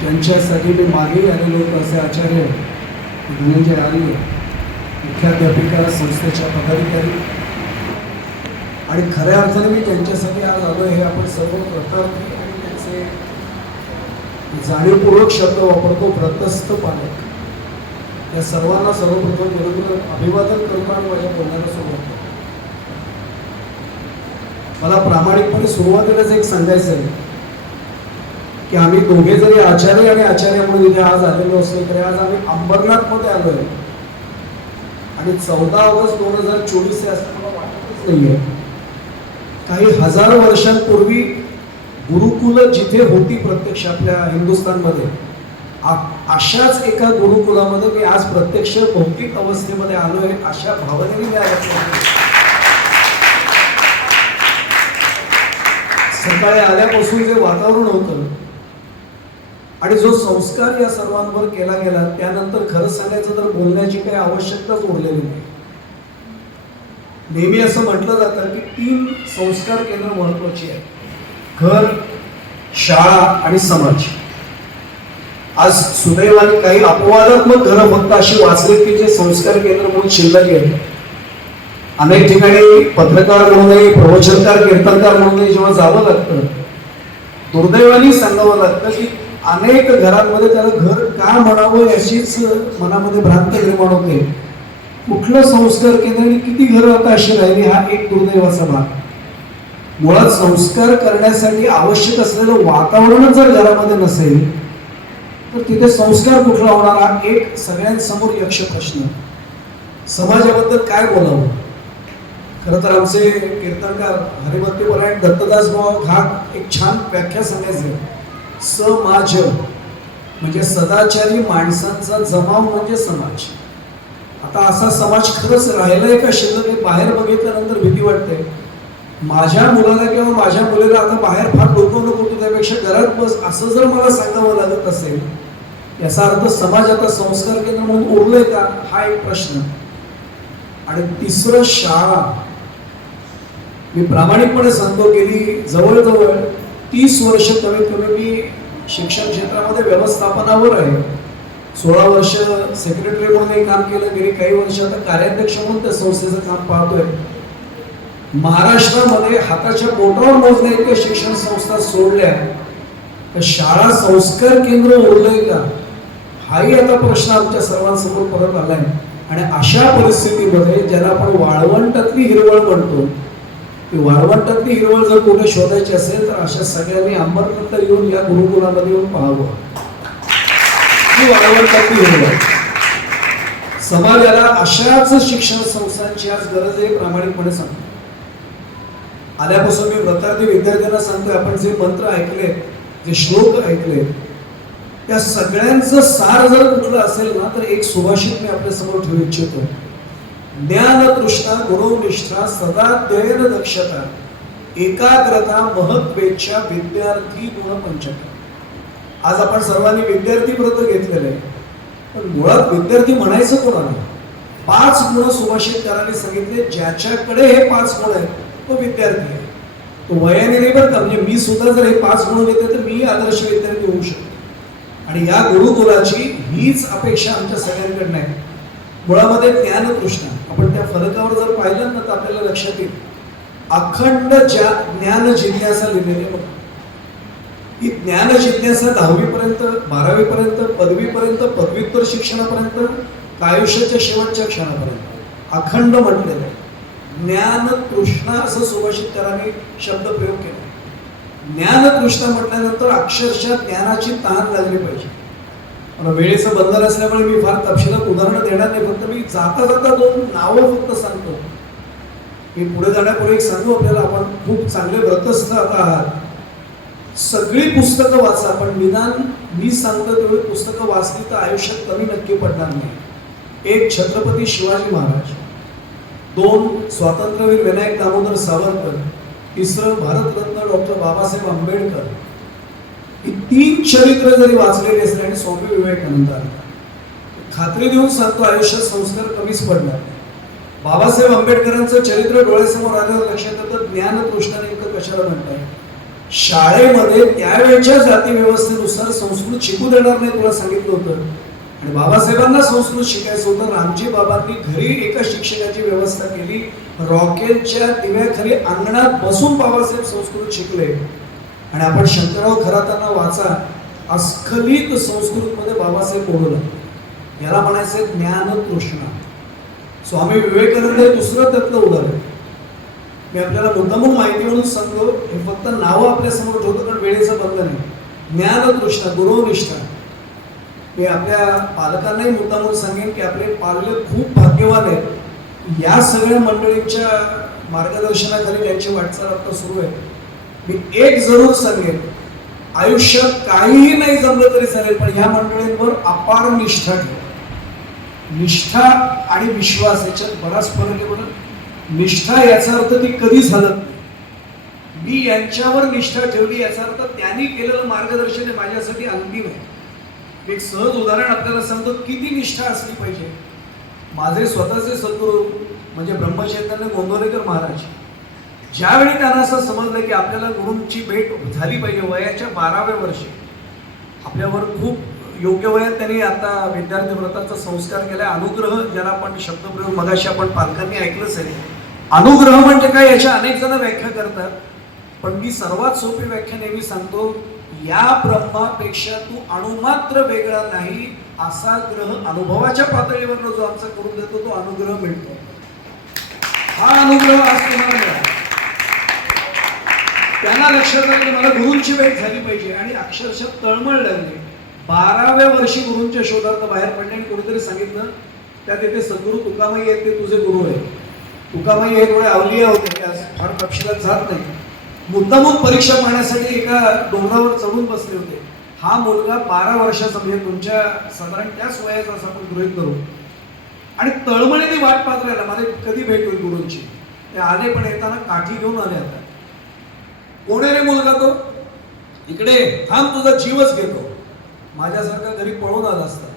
त्यांच्यासाठी मी मागे आलेलो होतो असे आचार्य धनंजय आर्य, मुख्याध्यापिका, संस्थेच्या पदाधिकारी, आणि खऱ्या अर्थाने मी त्यांच्यासाठी आज आलो हे आपण सर्व प्रतार्थी आणि त्यांचे जाणीवपूर्वक शब्द वापरतो, व्रतस्थ पालक, या सर्वांना सर्वप्रथम बरोबर अभिवादन करतो आणि माझ्या बोलण्याला सुरुवात करतो. मला प्रामाणिकपणे सुरुवातीलाच एक सांगायचं आहे की आम्ही दोघे जरी आचार्य आणि आचार्य म्हणून इथे आज आलेलो असलो तरी आज आम्ही अंबरनाथमध्ये आलो आहे आणि 14 ऑगस्ट 2024 हे असं मला वाटतच नाहीये. काही हजार वर्षांपूर्वी गुरुकुल जिथे होती प्रत्यक्ष आपल्या हिंदुस्थानमध्ये, अशाच एका गुरुकुलामध्ये मी आज प्रत्यक्ष भौतिक अवस्थेमध्ये आलोय अशा भावनेने मी आलो. सकाळी आल्यापासून जे वातावरण होतं आणि जो संस्कार या सर्वांवर केला गेला, त्यानंतर खरं सांगायचं तर बोलण्याची काही आवश्यकताच उरलेली नाही. नेहमी असं म्हटलं जातं की 3 संस्कार केंद्र महत्वाची आहे: घर, शाळा आणि समाज. आज सुदैवाने काही अपवादात्मक घरं फक्त अशी वाचली की जे संस्कार केंद्र म्हणून शिल्लक आहेत. अनेक ठिकाणी पत्रकार म्हणूनही, प्रवचनकार, कीर्तनकार म्हणूनही जेव्हा जावं लागतं, दुर्दैवाने सांगावं लागतं की अनेक घरांमध्ये त्याला घर का म्हणावं याचीच मनामध्ये भ्रांत निर्माण होते. कुठलं संस्कार केंद्र आणि किती घरं आता अशी राहिली, हा एक दुर्दैवाचा भाग. मुळात संस्कार करण्यासाठी आवश्यक असलेलं वातावरण जर घरामध्ये नसेल तर तिथे संस्कार कुठला होणार, हा एक सगळ्यांसमोर यक्ष प्रश्न. समाजाबद्दल काय बोलावं? खरं तर आमचे कीर्तनकार हरिभक्तीपरायण दत्तदास भाऊ घाट एक छान व्याख्या सांगायचे: समाज म्हणजे सदाचारी माणसांचा जमाव म्हणजे समाज. आता असा समाज खरंच राहिलाय का शिल्लक? बाहेर बघितल्यानंतर भीती वाटते. माझ्या मुलाला किंवा माझ्या मुलीला आता बाहेर फार डोकं नको, त्यापेक्षा घरात बस असं जर मला सांगावं लागत असेल, याचा अर्थ समाज आता संस्कार केंद्र म्हणून उरलंय का, हा एक प्रश्न. आणि तिसरं, शाळा. मी प्रामाणिकपणे सांगतो, गेली जवळजवळ 30 वर्ष कमीत कमी मी शिक्षण क्षेत्रामध्ये व्यवस्थापनावर आहे. 16 वर्ष सेक्रेटरी म्हणूनही काम केलं, गेली काही वर्ष आता कार्याध्यक्ष म्हणून त्या संस्थेचं काम पाहतोय. महाराष्ट्रामध्ये हाताच्या बोटावर मोजण्या इतक्या शिक्षण संस्था सोडल्या, तर शाळा संस्कार केंद्र उरलंय का, हाही आता प्रश्न आमच्या सर्वांसमोर परत आलाय. आणि अशा परिस्थितीमध्ये ज्याला आपण वाळवंटातली हिरवळ म्हणतो, ती वाळवंटातली हिरवळ जर कुठे शोधायची असेल तर अशा सगळ्यांनी अंबरनाथला येऊन या गुरुकुलामध्ये येऊन पाहावं. ही वाळवंटातली हिरवळ. समाजाला अशाच शिक्षण संस्थांची आज गरज आहे, प्रामाणिकपणे सांगतो. आल्यापासून मी व्रतार्थी विद्यार्थ्यांना सांगतोय, आपण जे मंत्र ऐकले, जे श्लोक ऐकले, त्या सगळ्यांचं सार जर कुठलं असेल ना तर एक सुभाषित मी आपल्या समोर ठेवू इच्छितो: ज्ञान तृष्णा गुरुनिष्ठा सदाध्ययन दक्षता एकाग्रता महत्वेच्छा विद्यार्थी गुण पंचका. आज आपण सर्वांनी विद्यार्थी व्रत घेतलेलं आहे, पण मुळात विद्यार्थी म्हणायचं कोणाला? 5 गुण सुभाषितकारांनी सांगितले, ज्याच्याकडे हे 5 गुण आहेत तो विद्यार्थी आहे. तो वयाने नाही बरं का, म्हणजे मी सुद्धा जर हे 5 गुण घेते तर मी आदर्श विद्यार्थी होऊ शकतो. आणि या गुरुकुलाची हीच अपेक्षा आमच्या सगळ्यांकडनं आहे. मुळामध्ये ज्ञानतृष्णा. आपण त्या फलकावर जर पाहिलं ना तर आपल्याला लक्षात येईल, अखंड ज्ञान जिज्ञासा लिहिलेली आहे. ही ज्ञान जिज्ञासा 10वी पर्यंत, 12वी पर्यंत, पदवीपर्यंत, पदव्युत्तर शिक्षणापर्यंत, आयुष्याच्या शेवटच्या क्षणापर्यंत अखंड म्हटलेलं आहे. ज्ञान तृष्णा असं सुभाषितकारांनी शब्दप्रयोग केला. ज्ञान तृष्णा म्हटल्यानंतर अक्षरशः ज्ञानाची तहान लागली पाहिजे. मला वेळेचं बंधन असल्यामुळे मी फार तपशिलात उदाहरणं देणार नाही, फक्त मी जाता जाता 2 नावं फक्त सांगतो. मी पुढे जाण्यापूर्वी एक सांगू आपल्याला, आपण खूप चांगले व्रतस्थ आता आहात. सगळी पुस्तकं वाचा, पण निदान मी सांगतो तेवढी पुस्तकं वाचली तर आयुष्यात कमी नक्की पडणार नाही. 1 छत्रपती शिवाजी महाराज, 2 स्वातंत्र्यवीर विनायक दामोदर सावरकर, 3 भारतरत्न डॉक्टर बाबासाहेब आंबेडकर. ही 3 चरित्र जरी वाचलेली असले आणि स्वामी विवेकानंद, खात्री देऊन सांगतो आयुष्यात संस्कार कमीच पडणार. बाबासाहेब आंबेडकरांचं चरित्र डोळ्यासमोर आल्यावर लक्षात येतं ज्ञानतृष्णा नेमकं कशाला म्हणताय. शाळेमध्ये त्यावेळच्या जाती व्यवस्थेनुसार संस्कृत शिकू देणार नाही तुला सांगितलं होतं. आणि बाबासाहेबांना संस्कृत शिकायचं होतं. रामजी बाबांनी घरी एका शिक्षकाची व्यवस्था केली. रॉकेलच्या दिव्याखाली अंगणात बसून बाबासाहेब संस्कृत शिकले. आणि आपण शंकरराव खरातांना वाचा, अस्खलित संस्कृतमध्ये बाबासाहेब बोलवलं. याला म्हणायचं ज्ञान तृष्णा. स्वामी विवेकानंद हे दुसरं त्यातलं उदाहरण. मी आपल्याला मुद्दामून माहिती म्हणून सांगतो, हे फक्त नावं आपल्या समोर ठेवतो कारण वेळेचं बंधन आहे. ज्ञान तृष्णा, गुरुनिष्ठा. मी आपल्या पालकांनाही मुद्दामून सांगेन की आपले पालक खूप भाग्यवान आहेत. या सगळ्या मंडळींच्या मार्गदर्शनाखाली त्यांची वाटचाल आता सुरू आहे. मी एक जरूर सांगेन, आयुष्यात काहीही नाही जमलं तरी चालेल, पण ह्या मंडळींवर अपार निष्ठा ठेवा. निष्ठा आणि विश्वास याच्यात बराच फरक आहे. म्हणून निष्ठा याचा अर्थ ती कधीच हलत नाही. मी यांच्यावर निष्ठा ठेवली याचा अर्थ त्यांनी केलेलं मार्गदर्शन हे माझ्यासाठी अंतिम आहे. एक सहज उदाहरण आपल्याला सांगतो, किती निष्ठा असली पाहिजे. माझे स्वतःचे सद्गुरू म्हणजे ब्रह्मचैतन्य गोंदवलेकर महाराज, ज्यावेळी त्यांना असं समजलं की आपल्याला गुरूंची भेट झाली पाहिजे, वयाच्या 12व्या वर्षी आपल्यावर खूप योग्य वयात त्यांनी आता विद्यार्थी व्रताचा संस्कार केला. अनुग्रह ज्याला आपण शब्दप्रयोग मगाशी आपण पालकांनी ऐकलंच आहे. अनुग्रह म्हणजे काय याच्या अनेक जण व्याख्या करतात, पण मी सर्वात सोपी व्याख्या नेहमी सांगतो, या ब्रह्मापेक्षा तू अणुमात्र वेगळा नाही असा ग्रह अनुभवाच्या पातळीवर जो आमचा करून देतो तो अनुग्रह मिळतो. हा अनुग्रह आज तुम्हाला मिळाला. त्यांना लक्षात आलं की मला गुरूंची भेट झाली पाहिजे आणि अक्षरशः तळमळ लागली. 12व्या वर्षी गुरूंच्या शोधार्थ बाहेर पडले आणि कोणीतरी सांगितलं त्यात येथे सद्गुरू तुकामाई आहेत, ते तुझे गुरु आहे. तुकामाई हे थोडे अवलिया होते, फार तपशिलात जात नाही. मुद्दामून परीक्षा पाहण्यासाठी एका डोंगरावर चढून बसले होते. हा मुलगा 12 वर्षाचा म्हणजे तुमच्या साधारण त्याच वयाचा असं आपण गृहीत करू. आणि तळमळीने वाट पाहत राहिला, मला कधी भेट होईल गुरूंची. ते आले, पण येताना काठी घेऊन आले. आता कोणे रे मुलगा तो, इकडे थांब, तुझा जीवच घेतो. माझ्यासारखा घरी पळून आला असता.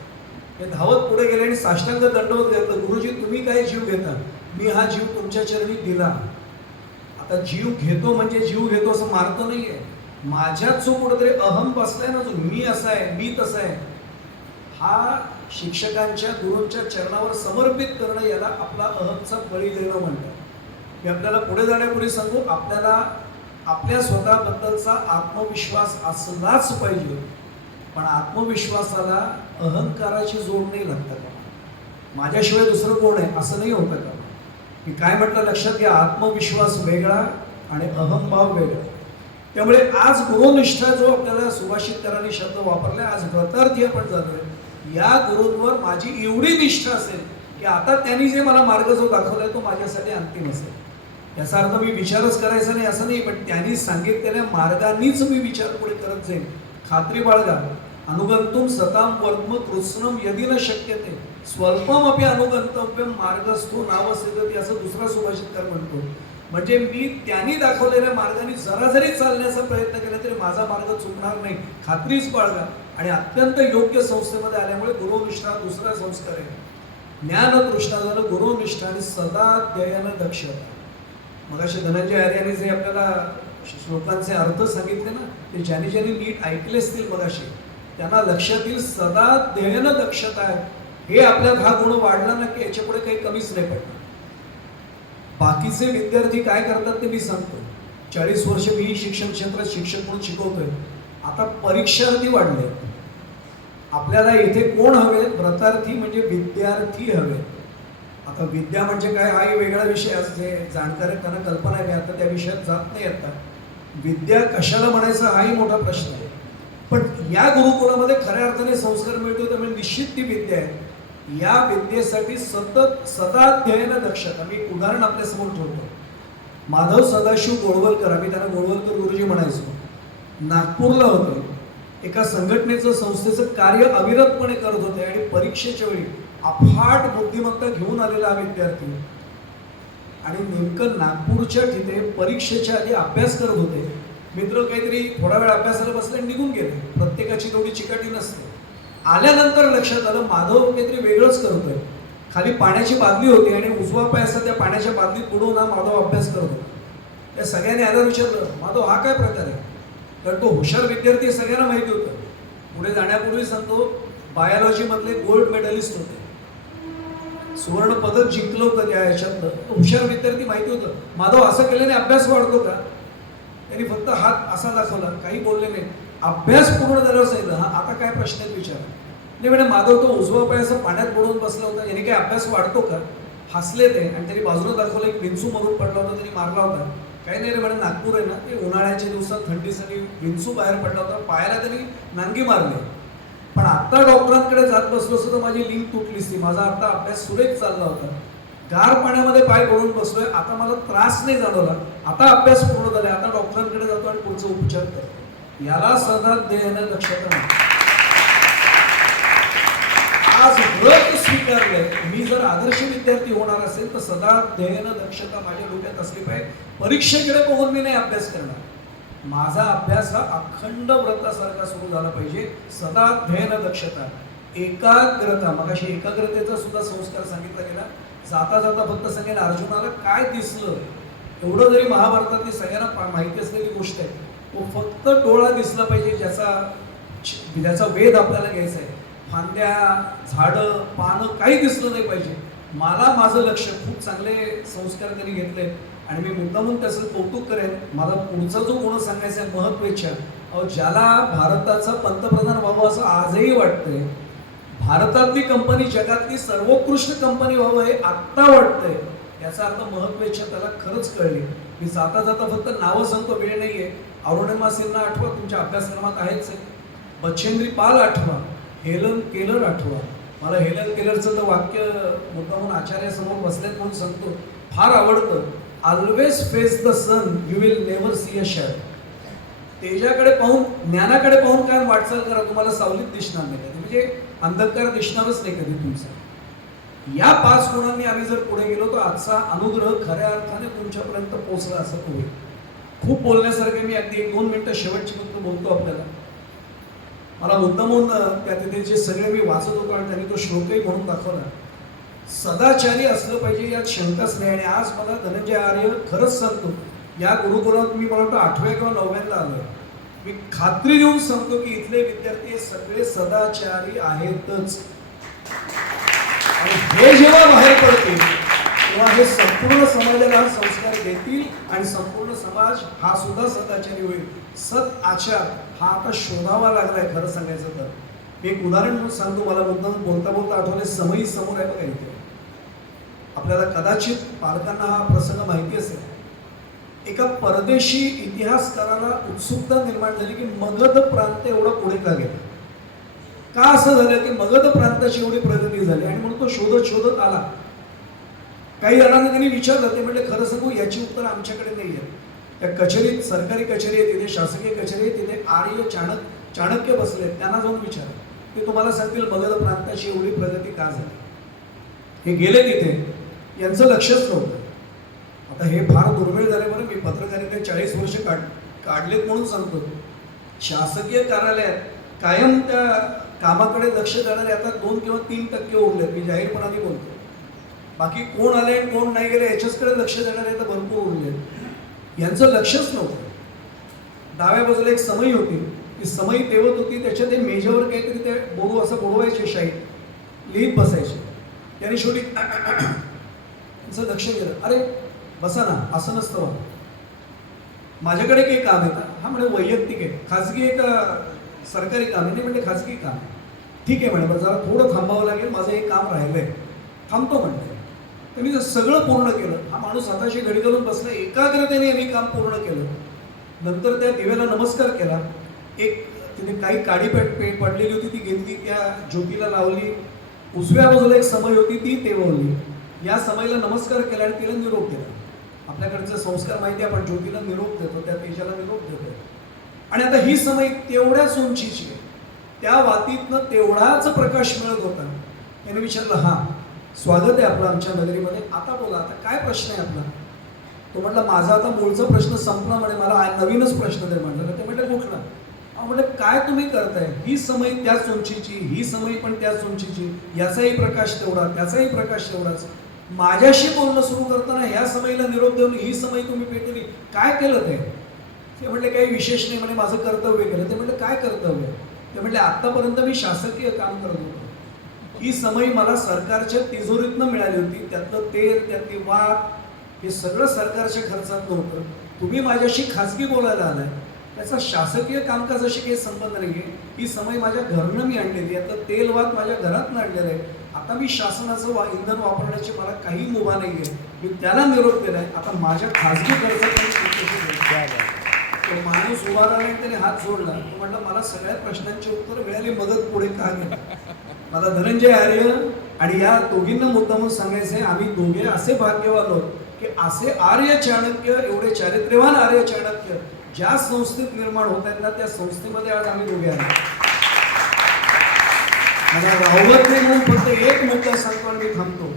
हे धावत पुढे गेले आणि साष्टांग दंडवत घेतलं. गुरुजी तुम्ही काय जीव घेता, मी हा जीव तुमच्या चरणी दिला. आता जीव घेतो म्हणजे जीव घेतो असं मार्ग नाहीये. माझ्यात जो कुठेतरी अहम बसलाय ना, जो मी असा आहे, मी तसा आहे, हा शिक्षकांच्या गुरूंच्या चरणावर समर्पित करणं, याला आपला अहमचा बळी देणं म्हणतात. मी आपल्याला पुढे जाण्यापूर्वी सांगू, आपल्याला आपल्या स्वतःबद्दलचा आत्मविश्वास असलाच पाहिजे, पण आत्मविश्वासाला अहंकाराची जोड नाही लागतात. माझ्याशिवाय दुसरं कोण आहे असं नाही होतं का. मी काय म्हटलं लक्षात घ्या, आत्मविश्वास वेगळा आणि अहंभाव वेगळा. त्यामुळे आज गुरुनिष्ठा जो आपल्याला सुभाषितकरांनी शब्द वापरला, आज व्रतार्थी आपण जातोय, या गुरूंवर माझी एवढी निष्ठा असेल की आता त्यांनी जे मला मार्ग जो दाखवलाय तो माझ्यासाठी अंतिम असेल. याचा अर्थ मी विचारच करायचा नाही असं नाही, पण त्यांनी सांगितलेल्या मार्गानेच मी विचार पुढे करत जाईल. खात्री बाळगा, अनुगंतुम सताम वर्म कृत्स्नम यदि न शक्यते स्वल्पम अपि अनुगंतव्यम मार्गस्थो नावसेदति असं दुसरा सुभाषितकार म्हणतो. म्हणजे मी त्यांनी दाखवलेल्या मार्गाने जरा जरी चालण्याचा प्रयत्न केला तरी माझा मार्ग चुकणार नाही, खात्रीच बाळगा. आणि अत्यंत योग्य संस्थेमध्ये आल्यामुळे गुरुनिष्ठा दुसरा संस्कार आहे. ज्ञान तृष्णा झालं, गुरुनिष्ठा आणि सदा ध्ययन दक्षता. मगाशी धनंजय आर्याने जे आपल्याला श्लोकांचे अर्थ सांगितले ना, ते ज्यांनी नीट ऐकले असतील मगाशी त्यांना लक्षात येईल, सदा ध्ययन दक्षता आहे. हे आपल्यात हा गुण वाढला ना की याच्या पुढे काही कमीच नाही पडणार. बाकीचे विद्यार्थी काय करतात ते मी सांगतो. 40 वर्ष मी शिक्षण क्षेत्रात शिक्षक म्हणून शिकवतोय. आता परीक्षार्थी वाढले. आपल्याला इथे कोण हवे, व्रतार्थी म्हणजे विद्यार्थी हवे. आता विद्या म्हणजे काय हाही वेगळा विषय असते, जाणकार आहेत त्यांना कल्पना आहे, आता त्या विषयात जात नाही. आता विद्या कशाला म्हणायचा हाही मोठा प्रश्न आहे. पण या गुरुकुलामध्ये खऱ्या अर्थाने संस्कार मिळतो त्यामुळे निश्चित ती विद्या आहे. या विद्येसाठी सतत सदा ध्ययन दक्षता. मी एक उदाहरण आपल्यासमोर ठेवतो. माधव सदाशिव गोळवलकर, आम्ही त्यांना गोळवलकर गुरुजी म्हणायचो, नागपूरला होते. एका संघटनेचं संस्थेचं कार्य अविरतपणे करत होते आणि परीक्षेच्या वेळी अफाट बुद्धिमत्ता घेऊन आलेला हा विद्यार्थी आणि नेमकं नागपूरच्या तिथे परीक्षेच्या आधी अभ्यास करत होते. मित्र काहीतरी थोडा वेळ अभ्यासाला बसले आणि निघून गेले. प्रत्येकाची तेवढी चिकाटी नसते. आल्यानंतर लक्षात आलं माधव काहीतरी वेगळंच करतोय. खाली पाण्याची बादली होती आणि उजवा पाय असा त्या पाण्याच्या बादलीत बुडवून हा माधव अभ्यास करत होता. त्या सगळ्यांनी आल्यावर विचारलं, माधव हा काय प्रकार आहे. कारण तो हुशार विद्यार्थी सगळ्यांना माहिती होतं. पुढे जाण्यापूर्वी सांगतो, बायोलॉजी मधले गोल्ड मेडलिस्ट होते, सुवर्ण पदक जिंकलं होतं त्या ह्याच्यातलं. हुशार विद्यार्थी माहिती होतं. माधव असं केल्याने अभ्यास वाढतो का? त्यांनी फक्त हात असा दाखवला, काही बोलले नाही. अभ्यास पूर्ण झाल्यावर सांगितलं, हा आता काय प्रश्न आहेत विचार. नाही म्हणे माधव तो उजवा पाय असं पाण्यात बुडवून बसला होता, याने काय अभ्यास वाढतो का? हसले ते आणि त्यांनी बाजूला दाखवलं एक विंचू मरून पडला होता, त्यांनी मारला होता. काही नाही रे म्हणे, नागपूर आहे ना, ते उन्हाळ्याच्या दिवसात थंडीसाठी विंचू बाहेर पडला होता, पायाला त्यांनी नांगी मारली. पण आता डॉक्टरांकडे जात बसलो असतो तर माझी लिंक तुटलीच ती. माझा आता अभ्यास सुरेख चालला होता. गार पाण्यामध्ये पाय पडून बसलोय, आता मला त्रास नाही जाणवला, आता अभ्यास पूर्ण झालाय, आता डॉक्टरांकडे जातो आणि पुढचा उपचार करतो. याला सदा देणं दक्षता नाही. आज व्रत स्वीकारलंय. मी जर आदर्श विद्यार्थी होणार असेल तर सदा ध्येयन दक्षता माझ्या डोक्यात असली पाहिजे. परीक्षेकडे बघून मी नाही अभ्यास करणार. माझा अभ्यास हा अखंड व्रतासारखा सुरू झाला पाहिजे. सदा ध्येयन दक्षता, एकाग्रता. मगाशी एकाग्रतेचा सुद्धा संस्कार सांगितला गेला. जाता जाता फक्त सांगेल, अर्जुनाला काय दिसलं, एवढं जरी महाभारतातली सगळ्यांना माहिती असलेली गोष्ट आहे. तो फक्त डोळा दिसला पाहिजे, ज्याचा वेध आपल्याला घ्यायचा आहे. फांद्या, झाडं, पानं काही दिसलं नाही पाहिजे. मला माझं लक्ष, खूप चांगले संस्कार त्यांनी घेतले आणि मी मुद्दामून त्याचं कौतुक करेन. मला पुढचा जो गुण सांगायचा आहे, महत्त्वाच्या, ज्याला भारताचा पंतप्रधान व्हावं असं आजही वाटतंय, भारतातली कंपनी जगातली सर्वोत्कृष्ट कंपनी व्हावं हे आत्ता वाटतंय, याचा अर्थ महत्त्वाच्या त्याला खरंच कळली. मी जाता जाता फक्त नावं सांगतो, वेळ नाहीये. अरुणिमा सिन्हा आठवा, तुमच्या अभ्यासक्रमात आहेच आहे. बछेंद्री पाल आठवा, हेलन केलर आठवा. मला हेलन केलरचं तर वाक्य मुद्दामून आचार्यासमोर बसल्यात म्हणून सांगतो, फार आवडतं. Always face the sun, you will never see a shadow. तेजाकडे पाहून, ज्ञानाकडे पाहून काय वाटचाल करा, तुम्हाला सावलीत दिसणार नाही कधी, म्हणजे अंधकार दिसणारच नाही कधी तुमचा. या 5 गुणांनी आम्ही जर पुढे गेलो तर आजचा अनुग्रह खऱ्या अर्थाने तुमच्यापर्यंत पोहोचला असं होईल. खूप बोलण्यासारखे, मी अगदी 1-2 मिनिटं शेवटची फक्त बोलतो आपल्याला. मला मुद्दामून त्या तिथे जे सगळे मी वाचत होतो आणि त्यांनी तो श्लोकही म्हणून दाखवला. सदाचारी असलं पाहिजे यात शंकाच नाही. आणि आज मला धनंजय आर्य खरंच सांगतो, या गुरुकुलात मी मला वाटतं 8व्या किंवा 9व्यांदा आलोय. मी खात्री देऊन सांगतो की इथले विद्यार्थी सगळे सदाचारी आहेतच. आणि हे जेव्हा बाहेर पडतील तेव्हा हे संपूर्ण समाजाला हा संस्कार देतील आणि संपूर्ण समाज हा सुद्धा सदाचारी होईल. सत आचार हा आता शोधावा लागलाय खरं सांगायचं तर. मी एक उदाहरण सांगतो, मला मुद्दाम बोलता बोलता आठवले. समयी समोर आहे बघा इथे. आपल्याला कदाचित पालकांना हा प्रसंग माहिती असेल. एका परदेशी इतिहासकाराला उत्सुकता निर्माण झाली की मगध प्रांत एवढा पुढे का गेला, का असं झालं की मगध प्रांताची एवढी प्रगती झाली. आणि म्हणून तो शोधत शोधत आला. काही जणांना त्यांनी विचारलं, ते म्हणले खरं सांगू याची उत्तर आमच्याकडे नाही आहे. त्या कचेरीत, सरकारी कचेरी आहे तिथे, शासकीय कचेरी आहे तिथे, आर्य चाणक्य बसले, त्यांना जाऊन विचार, ते तुम्हाला सांगतील मगध प्रांताची एवढी प्रगती का झाली. हे गेले तिथे, यांचं लक्षच नव्हतं. आता हे फार दुर्मिळ झाले. बरं, मी पत्रकारिता 40 वर्ष काढलेत म्हणून सांगतो. शासकीय कार्यालयात कायम त्या कामाकडे लक्ष देणारे आता 2 किंवा 3% उरले. मी जाहीरपणाने बोलतो. बाकी कोण आले कोण नाही गेले याच्याचकडे लक्ष देणारे आता भरपूर उरले. यांचं लक्षच नव्हतं. डाव्या बाजूला एक समई होती, ती समई तेवत होती, त्याच्या ते मेजावर काहीतरी ते बोलू असं बोलवायचे, शाही लिहित बसायचे. त्यांनी शेवटी त्यांचं लक्ष गेलं, अरे बसा ना, असं नसतं, माझ्याकडे काही काम आहे का. हा म्हणे वैयक्तिक आहे, खाजगी आहे का सरकारी काम आहे. नाही म्हणजे खाजगी काम आहे. ठीक आहे म्हणे, बरं जरा थोडं थांबावं लागेल, माझं एक काम राहिलंय, थांबतो म्हणते. त्यांनी जर सगळं पूर्ण केलं. हा माणूस हाताशी घडी घालून बसला, एकाग्रतेने यांनी काम पूर्ण केलं. नंतर त्या दिव्याला नमस्कार केला. एक तिथे काही काडी पडलेली होती ती घेतली, त्या ज्योतीला लावली. उजव्या बाजूला एक समय होती ती तेवली. या समयला नमस्कार केला आणि तिला निरोप दिला. आपल्याकडचे संस्कार माहिती आहे, आपण ज्योतीला निरोप देतो, त्या तेजाला निरोप देतो. आणि आता ही समय तेवढ्याच उंचीची आहे, त्या वातीतनं तेवढाच प्रकाश मिळत होता. त्याने विचारलं, हा स्वागत आहे आपलं आमच्या नगरीमध्ये, आता बोला, आता काय प्रश्न आहे आपला. तो म्हटला, माझा आता मूळचा प्रश्न संपला म्हणे, मला नवीनच प्रश्न निर्माण झाला. ते म्हटलं कुठला. म्हटलं काय तुम्ही करताय, ही समय त्याच उंचीची, ही समय पण त्याच उंचीची, याचाही प्रकाश तेवढा, त्याचाही प्रकाश तेवढाच. माझ्याशी बोलणं सुरू करताना ह्या समयीला निरोप देऊन ही समय तुम्ही पेटवली, काय केलं ते. ते म्हणले काही विशेष नाही म्हणे, माझं कर्तव्य केलं. ते म्हणले काय कर्तव्य? ते म्हणले आतापर्यंत मी शासकीय काम करत होतो, ही समई मला सरकारच्या तिजोरीतनं मिळाली होती, त्यातलं तेल त्यातली वाद हे सगळं सरकारच्या खर्चात नव्हतं. तुम्ही माझ्याशी खाजगी बोलायला आलाय, त्याचा शासकीय कामकाजाशी काही संबंध नाही आहे. ही समई माझ्या घरनं मी आणलेली आहे, तर तेल वाद माझ्या घरातनं आणलेलं आहे. आता मी शासनाचं इंधन वापरण्याची मला काही मुभा नाही आहे. मी त्याला निरोप दिलाय. आता माझ्या खाजगी खर्चात तो माणूस उभा राहिला आणि त्याने हात जोडला. तो म्हटलं मला सगळ्या प्रश्नांची उत्तर मिळाली, मगच पुढे का गेलं. मला धनंजय आर्य आणि या दोघींना मुद्दामून सांगायचं आहे, आम्ही दोघे असे भाग्यवान आहोत की असे आर्य चाणक्य, एवढे चारित्र्यवान आर्य चाणक्य ज्या संस्थेत निर्माण होत आहेत ना, त्या संस्थेमध्ये आज आम्ही दोघे आहोत. मला राहवत नाही म्हणून फक्त एक मुद्दा सांगतो आणि मी थांबतो.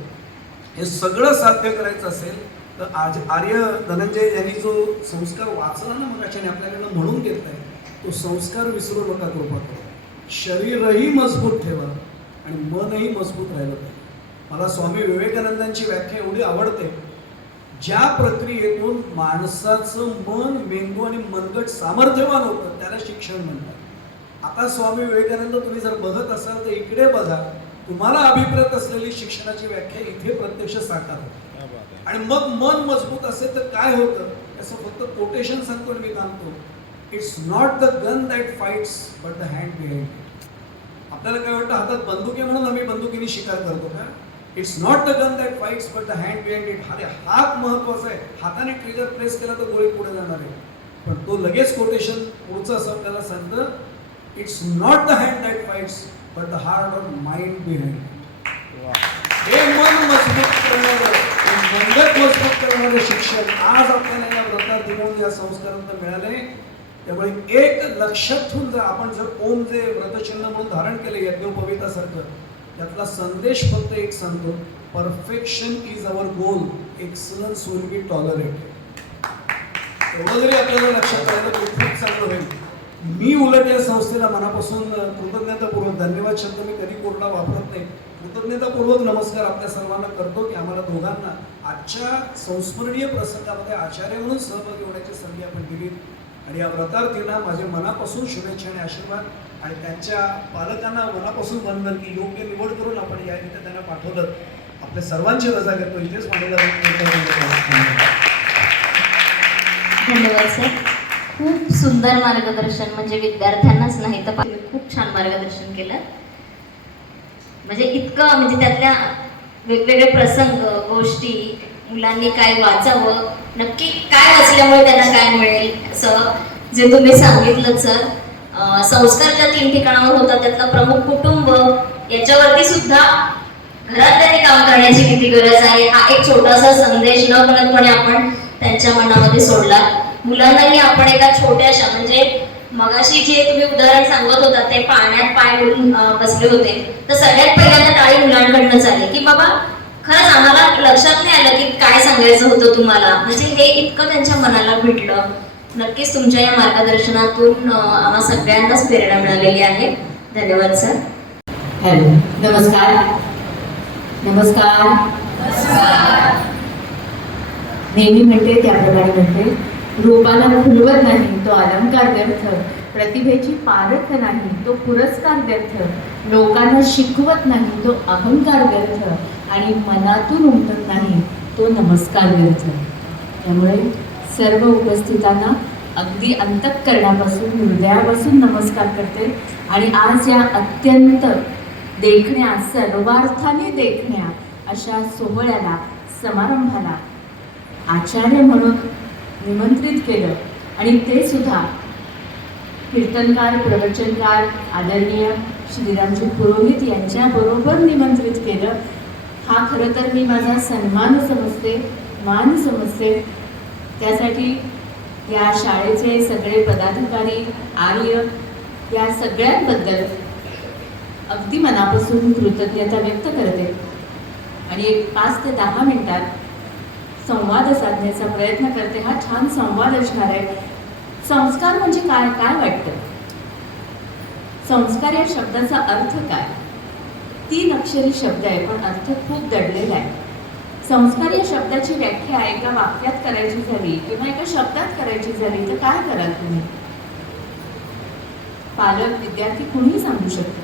हे सगळं साध्य करायचं असेल तर आज आर्य धनंजय यांनी जो संस्कार वाचला ना मगाच्याने आपल्याकडनं म्हणून घेतलाय, तो संस्कार विसरू नका कृपा करून. शरीरही मजबूत ठेवा आणि मनही मजबूत राहिलं पाहिजे. मला स्वामी विवेकानंदांची व्याख्या एवढी आवडते, ज्या प्रक्रियेतून माणसाचं मन, मेंदू आणि मनगट सामर्थ्यवान होतं त्याला शिक्षण म्हणतात. आता स्वामी विवेकानंद तुम्ही जर बघत असाल तर इकडे बघा, तुम्हाला अभिप्रेत असलेली शिक्षणाची व्याख्या इथे प्रत्यक्ष साकार होते. आणि मग मन मजबूत असेल तर काय होतं याचं फक्त कोटेशन सांगतो आणि मी थांबतो. It's not the gun that fights but the hand behind it. आपल्याला काय वाटतं हातात बंदूक आहे म्हणून आम्ही बंदुकीने शिकार करतो का? It's not the gun that fights but the hand behind it. अरे हात महत्वाचा आहे. हाताने ट्रिगर प्रेस केला तर गोळी पुढे जाणार आहे. पण तो लगेच कोटेशन पुढचं असं आपल्याला सांगतं, it's not the hand that fights but the heart of mind behind it. हे मन मजबूत करणारं, मनगट मजबूत करणारं शिक्षण आज आपल्याला या व्रतात दिवून या संस्कारांत मिळाले. त्यामुळे एक लक्षात ठेवून जर आपण ओम जे व्रतचिन्ह म्हणून धारण केले यज्ञोपवीतासारखं, त्यातला संदेश फक्त एक सांगतो, perfection is our goal, excellence will be tolerated. एवढं जरी आपल्याला लक्षात राहिलं तर खूप चांगलं होईल. मी उलट या संस्थेला मनापासून कृतज्ञतापूर्वक, धन्यवाद शब्द मी कधी कोर्टला वापरत नाही, कृतज्ञतापूर्वक नमस्कार आपल्या सर्वांना करतो की आम्हाला दोघांना आजच्या संस्मरणीय प्रसंगामध्ये आचार्य म्हणून सहभागी होण्याची संधी आपण दिली. आणि या व्रतार्थींना माझे मनापासून शुभेच्छा आणि आशीर्वाद, आणि त्यांच्या पालकांना मनापासून वंदन की योग्य निवड करून आपण या इथे त्यांना पाठवलं. आपल्या सर्वांची रजा घेतो. इथेच मांडला धन्यवाद सर. खूप सुंदर मार्गदर्शन, म्हणजे विद्यार्थ्यांनाच नाही तर खूप छान मार्गदर्शन केलं. म्हणजे इतकं, म्हणजे त्यातल्या वेगवेगळे प्रसंग, गोष्टी, मुलांनी काय वाचावं, नक्की काय वाचल्यामुळे त्यांना काय मिळेल, असं जे तुम्ही सांगितलं सर. संस्कार ज्या 3 ठिकाणावर होता त्यातलं प्रमुख कुटुंब, याच्यावरती सुद्धा घरातल्याने काम करण्याची किती गरज आहे हा एक छोटासा संदेश न कळतपणे आपण त्यांच्या मनामध्ये सोडला. मुलांनाही आपण एका छोट्याशा, म्हणजे मगाशी जे तुम्ही उदाहरण सांगत होता ते पाण्यात पाय घालून बसले होते, तर सगळ्यात पहिल्यांदा टाळी मुलांकडनं झाली की बाबा खरंच आम्हाला लक्षात नाही आलं की काय सांगायचं होतं तुम्हाला. म्हणजे हे इतकं त्यांच्या मनाला भिडलं. नक्कीच तुमच्या या मार्गदर्शनातून आम्हा सगळ्यांनाच प्रेरणा मिळालेली आहे. धन्यवाद सर. हॅलो, नमस्कार. नमस्कार. नेहमी म्हणते त्याप्रमाणे म्हणते, रूपाला फुलवत नाही तो अलंकार व्यर्थ, प्रतिभेची पारख नाही तो पुरस्कार व्यर्थ, लोकांना शिकवत नाही तो अहंकार व्यर्थ, आणि मनातून उमटत नाही तो नमस्कार व्यर्थ. त्यामुळे सर्व उपस्थितांना अगदी अंतःकरणापासून, हृदयापासून नमस्कार करते. आणि आज या अत्यंत देखण्या, सर्वार्थाने देखण्या अशा सोहळ्याला, समारंभाला आचार्य म्हणून निमंत्रित केलं, आणि ते सुद्धा कीर्तनकार, प्रवचनकार आदरणीय श्रीरामजी पुरोहित यांच्याबरोबर निमंत्रित केलं. हा खरं तर मी माझा सन्मान समजते, मान समजते. त्यासाठी या शाळेचे सगळे पदाधिकारी, आर्य, या सगळ्यांबद्दल अगदी मनापासून कृतज्ञता व्यक्त करते. आणि एक 5 ते 10 मिनिटात संवाद साधण्याचा प्रयत्न करते. हा छान संवाद असणार आहे. संस्कार म्हणजे काय, काय वाटतं? संस्कार या शब्दाचा अर्थ काय? 3 अक्षरी शब्द आहे पण अर्थ खूप दडलेला आहे. संस्कार या शब्दाची व्याख्या एका वाक्यात करायची झाली किंवा एका शब्दात करायची झाली तर काय कराल तुम्ही? पालक, विद्यार्थी कुणीही सांगू शकतो.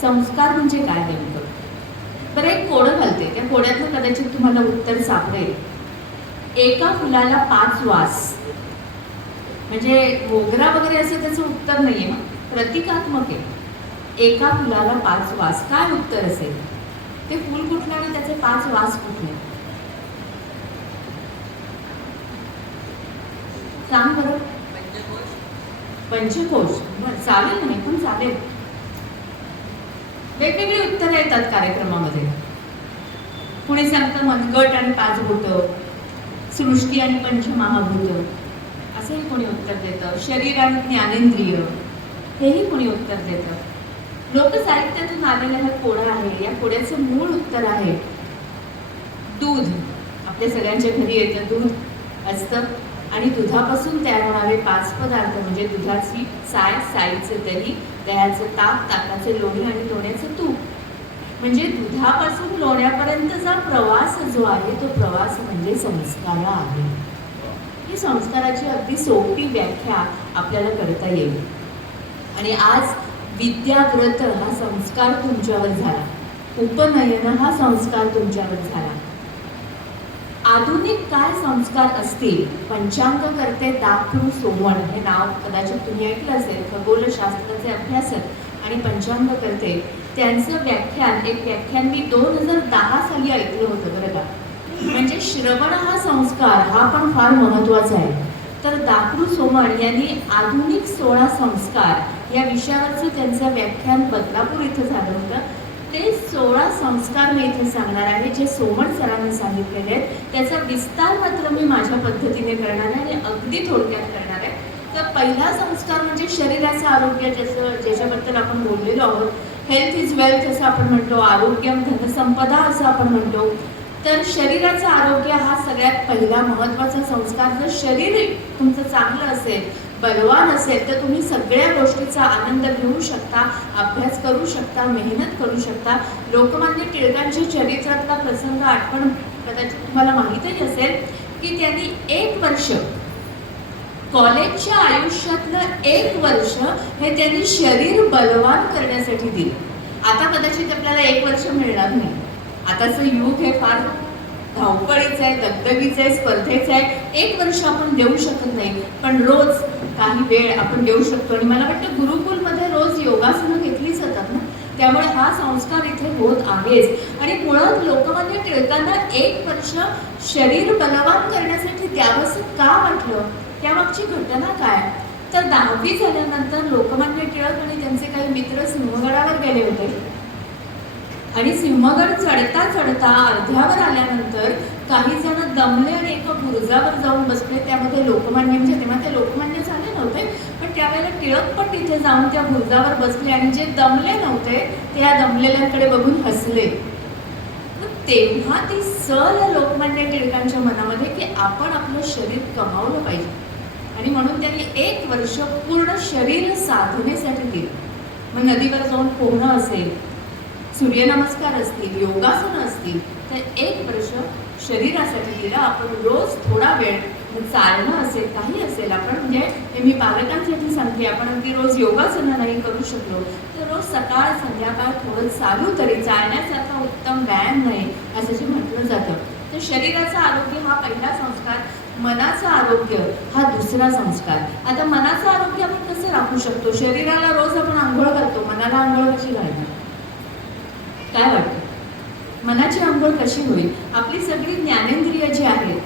संस्कार म्हणजे काय नेमकं? बरं, एक कोडं घालते, त्या कोड्यातनं कदाचित तुम्हाला उत्तर सापडेल. एका फुलाला 5 वास. म्हणजे मोगरा वगैरे असं त्याचं उत्तर नाहीये, प्रतिकात्मक आहे. एका फुलाला 5 वास, काय उत्तर असेल? ते फुल कुठलं आणि त्याचे 5 वास कुठले? सांग बरं. पंचकोश. बरं, चालेल नाही पण चालेल. वेगवेगळी उत्तरं येतात कार्यक्रमामध्ये. कुणी सांगतं मनगट आणि 5 बोटं, सृष्टी आणि पंचमहाभूत, असंही कोणी उत्तर देतं. शरीर आणि ज्ञानेंद्रिय, हेही कोणी उत्तर देतं. लोकसाहित्यातून आलेला हा कोडा आहे. या कोड्याचं मूळ उत्तर आहे दूध. आपल्या सगळ्यांच्या घरी येतं दूध असतं आणि दुधापासून तयार होणारे 5 पदार्थ म्हणजे दुधाची साय, साईचं दही, दह्याचं ताक, ताकाचे लोणी आणि लोण्याचं तूप. म्हणजे दुधापासून लोण्यापर्यंतचा प्रवास जो आहे तो प्रवास म्हणजे संस्कार आहे. ही संस्काराची अगदी सोपी व्याख्या आपल्याला करता येईल. आणि आज विद्याव्रत हा संस्कार तुमच्यावर झाला, उपनयन हा संस्कार तुमच्यावर झाला. आधुनिक काय संस्कार असतील? पंचांग करते दाखरू सोमण, हे नाव कदाचित तुम्ही ऐकलं असेल. खगोलशास्त्राचे अभ्यासक आणि पंचांग करते त्यांचं व्याख्यान, एक व्याख्यान मी 2010 साली ऐकलं होतं बरं का. म्हणजे श्रवण हा संस्कार हा पण फार महत्त्वाचा आहे. तर दाखरू सोमण यांनी आधुनिक 16 संस्कार या विषयावरचं त्यांचं व्याख्यान बदलापूर इथं झालं होतं. ते 16 संस्कार मी इथे सांगणार आहे जे सोमण सरांनी सांगितलेले आहेत. त्याचा विस्तार मात्र मी माझ्या पद्धतीने करणार आहे आणि अगदी थोडक्यात करणार आहे. तर पहिला संस्कार म्हणजे शरीराचं आरोग्य, ज्याच्याबद्दल आपण बोललेलो आहोत. हेल्थ इज वेल्थ असं आपण म्हणतो, आरोग्यम धनसंपदा असं आपण म्हणतो. तर शरीराचं आरोग्य हा सगळ्यात पहिला महत्त्वाचा संस्कार. जर शरीर तुमचं चांगलं असेल, बलवान असेल तर तुम्ही सगळ्या गोष्टीचा आनंद घेऊ शकता, अभ्यास करू शकता, मेहनत करू शकता. लोकमान्य टिळकांच्या चरित्रातला प्रसंग आठवण कदाचित तुम्हाला माहीतच असेल की त्यांनी 1 वर्ष, कॉलेजच्या आयुष्यातलं 1 वर्ष हे त्यांनी शरीर बलवान करण्यासाठी दिलं. आता कदाचित आपल्याला 1 वर्ष मिळणार नाही. आताचं युग हे फार धावपळीचं आहे, दगदगीचं आहे, स्पर्धेचं आहे. 1 वर्ष आपण देऊ शकत नाही, पण रोज काही वेळ आपण देऊ शकतो. आणि मला वाटतं गुरुकुलमध्ये रोज योगासनं घेतली जातात ना, त्यामुळे हा संस्कार इथे होत आहेच. आणि मुळात लोकमान्य टिळकांना 1 वर्ष शरीर बलवान करण्यासाठी द्यावंसं का वाटलं? त्यामागची घटना काय? तर 10वी झाल्यानंतर लोकमान्य टिळक आणि त्यांचे काही मित्र सिंहगडावर गेले होते. आणि सिंहगड चढता चढता अर्ध्यावर आल्यानंतर काही जण दमले आणि एका बुरुजावर जाऊन बसले. त्यामध्ये लोकमान्य, म्हणजे तेव्हा ते लोकमान्य झाले नव्हते, पण त्यावेळेला टिळक पण तिथे जाऊन त्या बुरुजावर बसले आणि जे दमले नव्हते ते या दमलेल्यांकडे बघून हसले. तेव्हा ती सल लोकमान्य टिळकांच्या मनामध्ये की आपण आपलं शरीर कमावलं पाहिजे. आणि म्हणून त्यांनी 1 वर्ष पूर्ण शरीर साधनेसाठी दिलं. मग नदीवर जाऊन पोहणं असेल, सूर्यनमस्कार असतील, योगासनं असतील, तर 1 वर्ष शरीरासाठी दिलं. आपण रोज थोडा वेळ चालणं असेल, काही असेल, आपण म्हणजे हे मी पालकांसाठी सांगते, आपण अगदी रोज योगासनं नाही करू शकलो तर रोज सकाळ संध्याकाळ थोडं चालू तरी, चालण्यासारखा उत्तम व्यायाम नाही असं जे म्हटलं जातं. तर शरीराचं आरोग्य हा पहिला संस्कार. मनाचं आरोग्य हा दुसरा संस्कार. आता मनाचं आरोग्य आपण कसं राखू शकतो? शरीराला रोज आपण आंघोळ घालतो, मनाला आंघोळ कशी घालणार? काय वाटतं? मनाची आंघोळ कशी होईल? आपली सगळी ज्ञानेंद्रिय जी आहेत,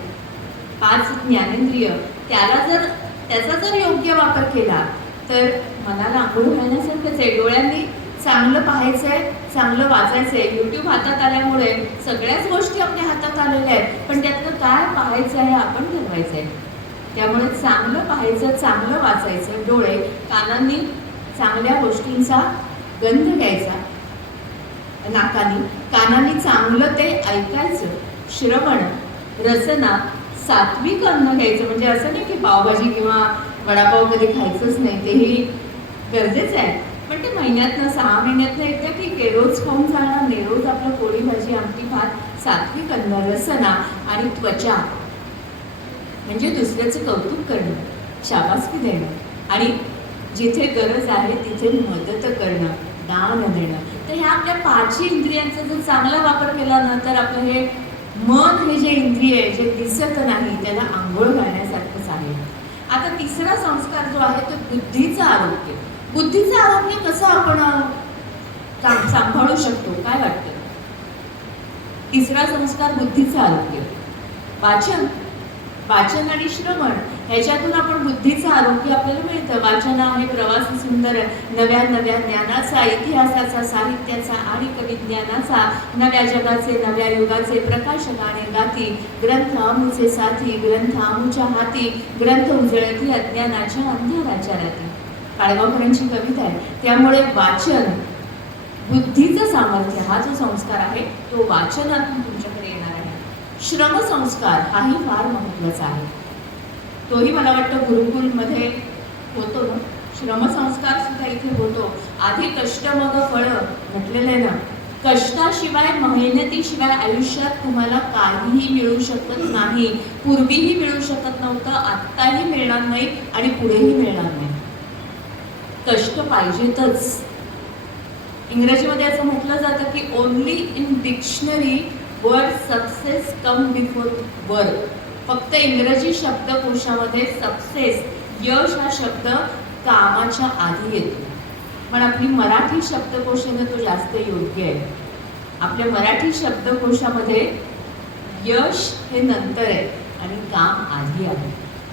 5 ज्ञानेंद्रिय, त्याचा जर योग्य वापर केला तर मनाला आंघोळ घालण्यासारखंच आहे. डोळ्यांनी चांगलं पाहायचं आहे, चांगलं वाचायचं आहे. यूट्यूब हातात आल्यामुळे सगळ्याच गोष्टी आपल्या हातात आलेल्या आहेत, पण त्यातलं काय पाहायचं आहे आपण ठरवायचं आहे. त्यामुळे चांगलं पाहायचं, चांगलं वाचायचं. डोळे, कानांनी चांगल्या गोष्टींचा गंध घ्यायचा, नाकानी, कानांनी चांगलं ते ऐकायचं. श्रवण, रसना, सात्विक अन्न घ्यायचं. म्हणजे असं नाही की पावभाजी किंवा वडापाव कधी खायचंच नाही, तेही गरजेचं आहे, पण ते महिन्यातनं 6 महिन्यातनं एकदा ठीक आहे. रोज खाऊन चालणार नाही. रोज आपलं पोळी भाजी, आमटी, भात सात्विक अन्न, रसना आणि त्वचा म्हणजे दुसऱ्याचं कौतुक करणं, शाबासकी देणं आणि जिथे गरज आहे तिथे मदत करणं, दान देणं. तर ह्या आपल्या पाचही इंद्रियांचा जर चांगला वापर केला ना तर आपलं हे मन हे जे इंद्रिय आहे जे दिसत नाही त्याला आंघोळ घालण्यासारखंच आहे. आता तिसरा संस्कार जो आहे तो बुद्धीचं आरोग्य. बुद्धीचं आरोग्य कसं आपण सांभाळू शकतो काय वाटतं? तिसरा संस्कार बुद्धीचं आरोग्य. वाचन आणि श्रवण ह्याच्यातून आपण बुद्धीचं आरोग्य आपल्याला मिळतं. वाचन आहे प्रवास सुंदर नव्या नव्या ज्ञानाचा, इतिहासाचा, साहित्याचा आणि विज्ञानाचा, नव्या जगाचे नव्या युगाचे प्रकाश गाणे गाती, ग्रंथ आमुचे साथी, ग्रंथ आमुच्या हाती, ग्रंथ उजळती अज्ञानाच्या अंधाराच्या राती. काळगावकरांची कविता आहे. त्यामुळे वाचन बुद्धीचं सामर्थ्य हा जो संस्कार आहे तो वाचनातून तुमच्याकडे येणार आहे. श्रमसंस्कार हाही फार महत्त्वाचा आहे. तोही मला वाटतं गुरुकुलमध्ये होतो ना. श्रमसंस्कार सुद्धा इथे होतो. आधी कष्ट मग फळ म्हटलेलं आहे ना. कष्टाशिवाय मेहनतीशिवाय आयुष्यात तुम्हाला काहीही मिळू शकत नाही. पूर्वीही मिळू शकत नव्हतं, आत्ताही मिळणार नाही आणि पुढेही मिळणार नाही. कष्ट पाहिजेतच. इंग्रजीमध्ये असं म्हटलं जातं की only in dictionary word success come before work. फक्त इंग्रजी शब्दकोशामध्ये सक्सेस, यश हा शब्द कामाच्या आधी येतो. पण आपली मराठी शब्दकोशाने तो जास्त योग्य आहे. आपल्या मराठी शब्दकोशामध्ये यश हे नंतर आहे आणि काम आधी आहे.